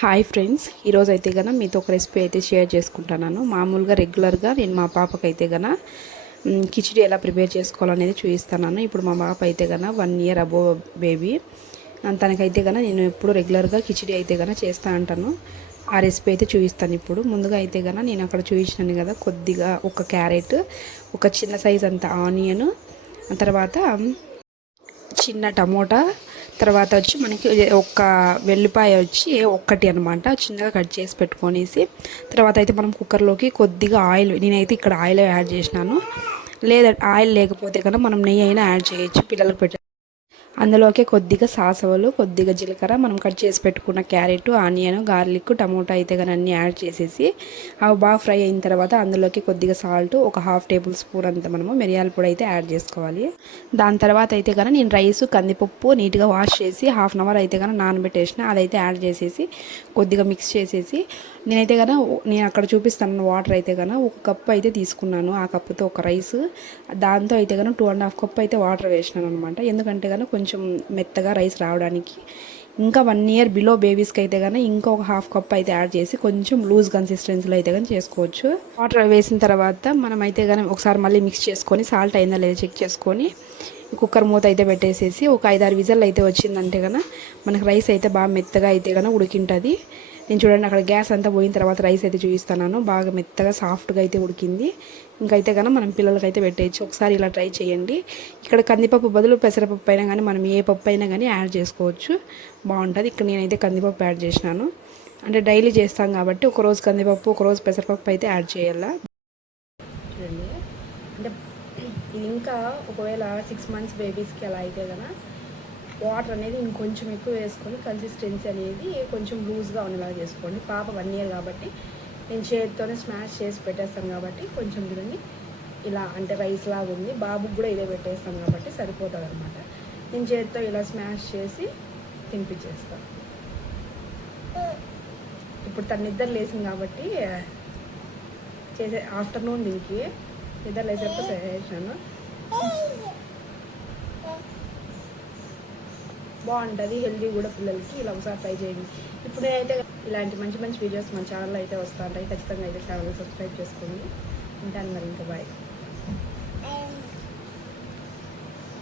Hi friends, ఈరోజు అయితే గన మీతో ఒక రెసిపీ అయితే షేర్ చేసుకుంటున్నాను. మామూలుగా రెగ్యులర్గా నేను మా పాపకైతే గన కిచిడి ఎలా ప్రిపేర్ చేసుకోవాలనేది చూపిస్తున్నాను. ఇప్పుడు మా పాప అయితే గన 1 ఇయర్ అబో బేబీ. తనకైతే గన నేను ఎప్పుడు రెగ్యులర్గా కిచిడి అయితే గన చేస్తూ ఉంటాను. ఆ రెసిపీ అయితే చూపిస్తాను. ఇప్పుడు ముందుగా అయితే గన నేను అక్కడ చూపించినాను కదా, కొద్దిగా ఒక క్యారెట్, ఒక చిన్న సైజ్ అంత ఆనియన్, తర్వాత చిన్న టమోటా, తర్వాత వచ్చి మనకి ఒక వెల్లిపాయ వచ్చి ఒక్కటి అనమాట చిన్నగా కట్ చేసి పెట్టుకొనేసి, తర్వాత అయితే మనం కుక్కర్లోకి కొద్దిగా ఆయిల్, నేనైతే ఇక్కడ ఆయిల్ యాడ్ చేసినాను. లేదా ఆయిల్ లేకపోతే కనుక మనం నెయ్యి అయినా యాడ్ చేయొచ్చు పిల్లలకు పెట్ట. అందులోకి కొద్దిగా సాసవలు, కొద్దిగా జీలకర్ర, మనం కట్ చేసి పెట్టుకున్న క్యారెట్, ఆనియన్, గార్లిక్, టమోటా అయితే కానీ అన్నీ యాడ్ చేసేసి అవి బాగా ఫ్రై అయిన తర్వాత అందులోకి కొద్దిగా సాల్ట్, ఒక 1/2 టేబుల్ స్పూన్ అంత మనము మిరియాల పొడి అయితే యాడ్ చేసుకోవాలి. దాని తర్వాత అయితే కానీ నేను రైస్, కందిపప్పు నీట్గా వాష్ చేసి 1/2 అవర్ అయితే కానీ నానబెట్టేసిన, అదైతే యాడ్ చేసేసి కొద్దిగా మిక్స్ చేసేసి నేనైతే కన్నా నేను అక్కడ చూపిస్తాను వాటర్ అయితే కన్నా 1 కప్ అయితే తీసుకున్నాను. ఆ కప్పుతో ఒక రైస్, దాంతో అయితే కన్నా 2.5 కప్ అయితే వాటర్ వేసినాను అనమాట. ఎందుకంటే కన్నా కొంచెం మెత్తగా రైస్ రావడానికి. ఇంకా 1 ఇయర్ బిలో బేబీస్కి అయితే కానీ ఇంకా ఒక 1/2 కప్ అయితే యాడ్ చేసి కొంచెం లూజ్ కన్సిస్టెన్సీలో అయితే కానీ చేసుకోవచ్చు. వాటర్ వేసిన తర్వాత మనం అయితే కానీ ఒకసారి మళ్ళీ మిక్స్ చేసుకొని సాల్ట్ అయిందా లేదా చెక్ చేసుకొని కుక్కర్ మూత అయితే పెట్టేసేసి ఒక 5-6 విజల్ అయితే వచ్చిందంటే కన్నా మనకు రైస్ అయితే బాగా మెత్తగా అయితే కన్నా ఉడికింటుంది. నేను చూడండి అక్కడ గ్యాస్ అంతా పోయిన తర్వాత రైస్ అయితే చూపిస్తున్నాను. బాగా మెత్తగా సాఫ్ట్గా అయితే ఉడికింది. ఇంకైతే కన్నా మనం పిల్లలకైతే పెట్టేయచ్చు. ఒకసారి ఇలా ట్రై చేయండి. ఇక్కడ కందిపప్పు బదులు పెసరపప్పు అయినా కానీ మనం ఏ పప్పు అయినా కానీ యాడ్ చేసుకోవచ్చు, బాగుంటుంది. ఇక్కడ నేనైతే కందిపప్పు యాడ్ చేసినాను. అంటే డైలీ చేస్తాం కాబట్టి ఒకరోజు కందిపప్పు, ఒకరోజు పెసరపప్పు అయితే యాడ్ చేయాలా. చూడండి, అంటే ఇది ఇంకా ఒకవేళ 6 మంత్స్ బేబీస్కి అలా అయితే కన్నా వాటర్ అనేది ఇంకొంచెం ఎక్కువ వేసుకొని కన్సిస్టెన్సీ అనేది కొంచెం లూజ్గా ఉండేలా చేసుకోండి. పాప 1 ఇయర్ కాబట్టి నేను చేతితోనే స్మాష్ చేసి పెట్టేస్తాను కాబట్టి కొంచెం చూడండి ఇలా, అంటే రైస్ లాగా ఉంది. బాబుకి కూడా ఇదే పెట్టేస్తాను కాబట్టి సరిపోతుంది అనమాట. నేను చేతితో ఇలా స్మాష్ చేసి తినిపించేస్తాను. ఇప్పుడు తను నిద్ర లేసింది కాబట్టి చేసే ఆఫ్టర్నూన్ దీనికి నిద్ర లేసేప్పుడు చేసాను. బాగుంటుంది, హెల్దీ కూడా పిల్లలకి. ఇలా ఒకసారి ట్రై చేయండి. ఇప్పుడు అయితే ఇలాంటి మంచి మంచి వీడియోస్ మన ఛానల్లో అయితే వస్తూ ఉంటాయి. ఖచ్చితంగా అయితే ఛానల్ సబ్స్క్రైబ్ చేసుకోండి. ఉంటాను మరి, ఇంకా బాయ్.